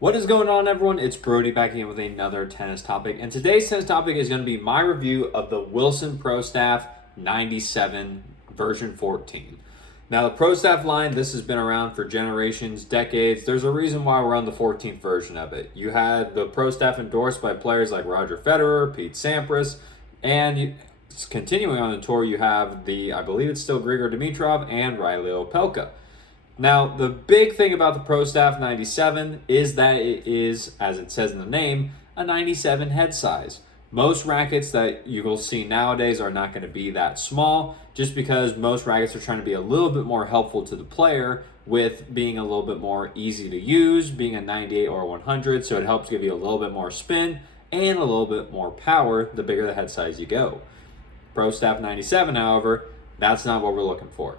What is going on, everyone? It's Brody back again with another tennis topic, and today's tennis topic is going to be my review of the Wilson Pro Staff 97 version 14. Now, the Pro Staff line, this has been around for generations, decades. There's a reason why we're on the 14th version of it. You had the Pro Staff endorsed by players like Roger Federer, Pete Sampras, and continuing on the tour, you have I believe it's still Grigor Dimitrov and Riley Opelka. Now, the big thing about the Pro Staff 97 is that it is, as it says in the name, a 97 head size. Most rackets that you will see nowadays are not going to be that small, just because most rackets are trying to be a little bit more helpful to the player with being a little bit more easy to use, being a 98 or 100, so it helps give you a little bit more spin and a little bit more power the bigger the head size you go. Pro Staff 97, however, that's not what we're looking for.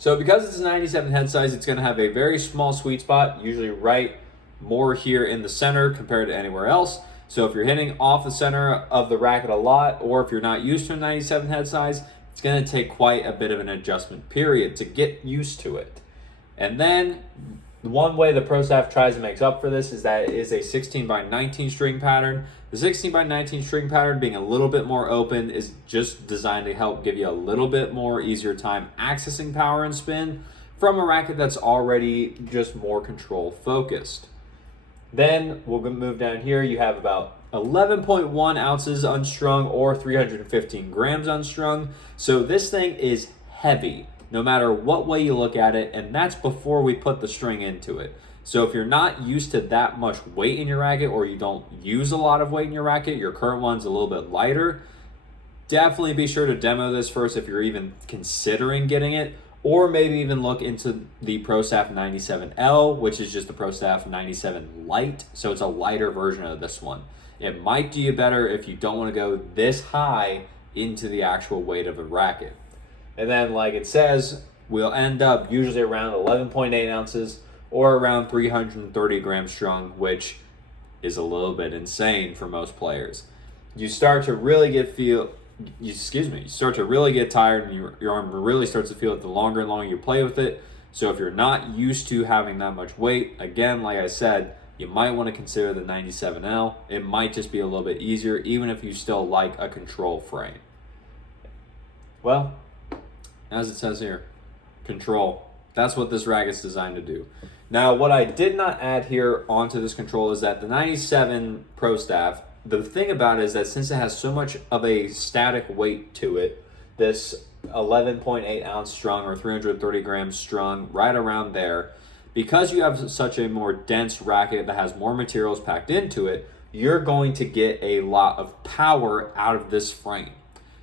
So because it's a 97 head size, it's going to have a very small sweet spot, usually right more here in the center compared to anywhere else. So if you're hitting off the center of the racket a lot, or if you're not used to a 97 head size, it's going to take quite a bit of an adjustment period to get used to it. And then one way the Pro Staff tries to make up for this is that it is a 16 by 19 string pattern. The 16 by 19 string pattern, being a little bit more open, is just designed to help give you a little bit more easier time accessing power and spin from a racket that's already just more control focused. Then we'll move down here. You have about 11.1 ounces unstrung or 315 grams unstrung. So this thing is heavy, no matter what way you look at it, and that's before we put the string into it. So if you're not used to that much weight in your racket, or you don't use a lot of weight in your racket, your current one's a little bit lighter, definitely be sure to demo this first if you're even considering getting it, or maybe even look into the Pro Staff 97L, which is just the Pro Staff 97 Lite, so it's a lighter version of this one. It might do you better if you don't want to go this high into the actual weight of a racket. And then, like it says, we'll end up usually around 11.8 ounces or around 330 grams strung, which is a little bit insane for most players. You start to really get tired, and your arm really starts to feel it the longer and longer you play with it. So if you're not used to having that much weight, again, like I said, you might want to consider the 97L. It might just be a little bit easier, even if you still like a control frame. Well, as it says here, control. That's what this racket's designed to do. Now, what I did not add here onto this control is that the 97 Pro Staff, the thing about it is that since it has so much of a static weight to it, this 11.8 ounce strung or 330 grams strung, right around there, because you have such a more dense racket that has more materials packed into it, you're going to get a lot of power out of this frame.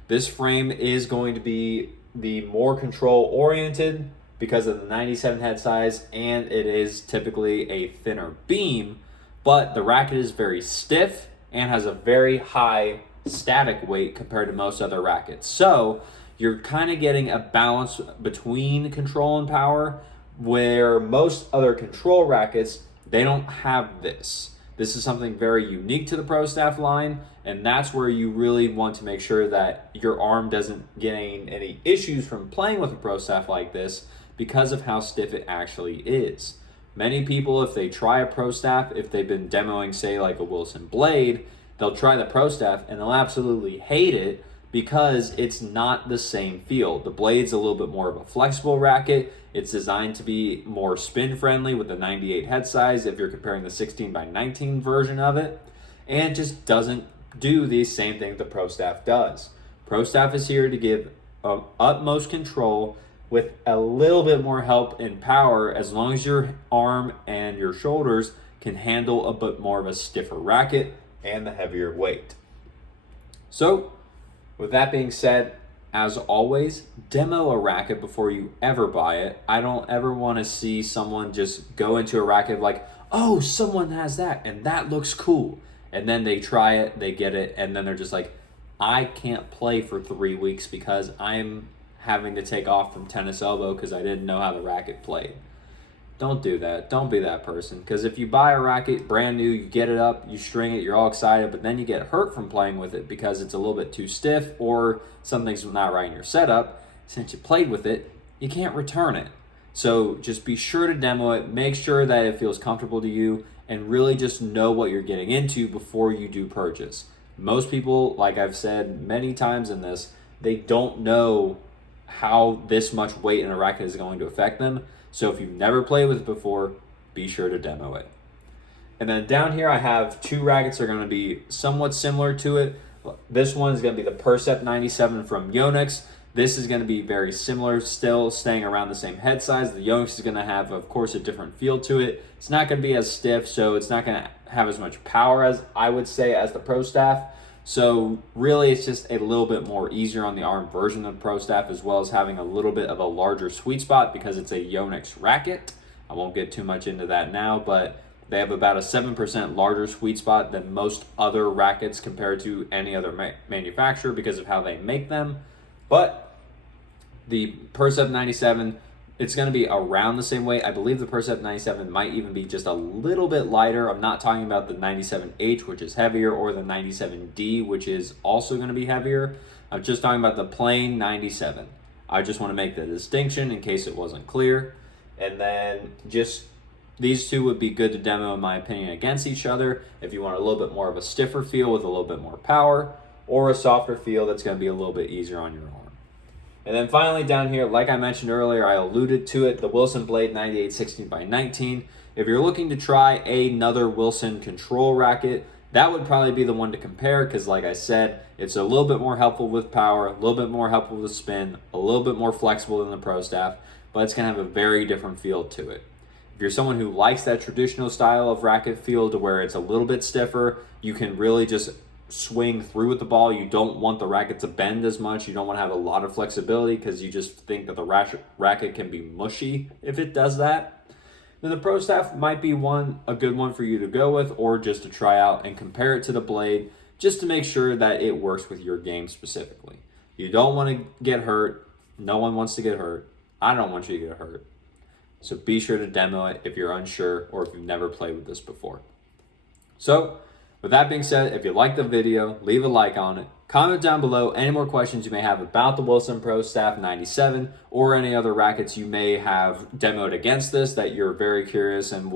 This frame is going to be the more control oriented because of the 97 head size, and it is typically a thinner beam, but the racket is very stiff and has a very high static weight compared to most other rackets. So you're kind of getting a balance between control and power, where most other control rackets, they don't have this. This is something very unique to the Pro Staff line, and that's where you really want to make sure that your arm doesn't gain any issues from playing with a Pro Staff like this because of how stiff it actually is. Many people, if they try a Pro Staff, if they've been demoing, say, like a Wilson Blade, they'll try the Pro Staff and they'll absolutely hate it because it's not the same feel. The Blade's a little bit more of a flexible racket. It's designed to be more spin friendly with the 98 head size if you're comparing the 16 by 19 version of it, and just doesn't do the same thing the Pro Staff does. Pro Staff is here to give utmost control with a little bit more help and power, as long as your arm and your shoulders can handle a bit more of a stiffer racket and the heavier weight. So with that being said, as always, demo a racket before you ever buy it. I don't ever want to see someone just go into a racket like, oh, someone has that and that looks cool. And then they try it, they get it, and then they're just like, I can't play for 3 weeks because I'm having to take off from tennis elbow because I didn't know how the racket played. Don't do that. Don't be that person. Because if you buy a racket brand new, you get it up, you string it, you're all excited, but then you get hurt from playing with it because it's a little bit too stiff or something's not right in your setup. Since you played with it, you can't return it. So just be sure to demo it. Make sure that it feels comfortable to you. and really just know what you're getting into before you do purchase. Most people, like I've said many times in this, they don't know how this much weight in a racket is going to affect them. So if you've never played with it before, be sure to demo it. And then down here I have two rackets that are going to be somewhat similar to it. This one is going to be the Percept 97 from Yonex. This is going to be very similar, still staying around the same head size. The Yonex is going to have, of course, a different feel to it. It's not going to be as stiff, so it's not going to have as much power as I would say as the Pro Staff. So really it's just a little bit more easier on the arm version of the Pro Staff, as well as having a little bit of a larger sweet spot because it's a Yonex racket. I won't get too much into that now, but they have about a 7% larger sweet spot than most other rackets compared to any other manufacturer because of how they make them. But the Percept 97, it's going to be around the same weight. I believe the Percept 97 might even be just a little bit lighter. I'm not talking about the 97H, which is heavier, or the 97D, which is also going to be heavier. I'm just talking about the plain 97. I just want to make the distinction in case it wasn't clear. And then just these two would be good to demo, in my opinion, against each other if you want a little bit more of a stiffer feel with a little bit more power, or a softer feel that's going to be a little bit easier on your arm. And then finally down here, like I mentioned earlier, I alluded to it, the Wilson Blade 9816x19. If you're looking to try another Wilson control racket, that would probably be the one to compare because, like I said, it's a little bit more helpful with power, a little bit more helpful with spin, a little bit more flexible than the Pro Staff, but it's going to have a very different feel to it. If you're someone who likes that traditional style of racket feel to where it's a little bit stiffer, you can really just swing through with the ball. You don't want the racket to bend as much. You don't want to have a lot of flexibility because you just think that the racket can be mushy if it does that. Then the Pro Staff might be a good one for you to go with, or just to try out and compare it to the Blade just to make sure that it works with your game specifically. You don't want to get hurt. No one wants to get hurt. I don't want you to get hurt. So be sure to demo it if you're unsure or if you've never played with this before. So with that being said, if you like the video, leave a like on it. Comment down below any more questions you may have about the Wilson Pro Staff 97 or any other rackets you may have demoed against this that you're very curious and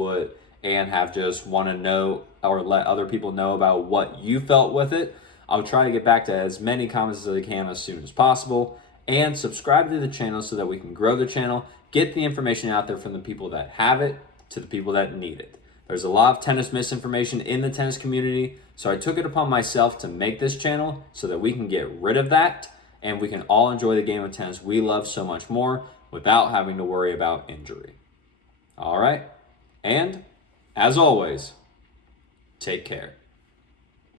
have just want to know or let other people know about what you felt with it. I'll try to get back to as many comments as I can as soon as possible. And subscribe to the channel so that we can grow the channel, get the information out there from the people that have it to the people that need it. There's a lot of tennis misinformation in the tennis community, so I took it upon myself to make this channel so that we can get rid of that and we can all enjoy the game of tennis we love so much more without having to worry about injury. All right, and as always, take care.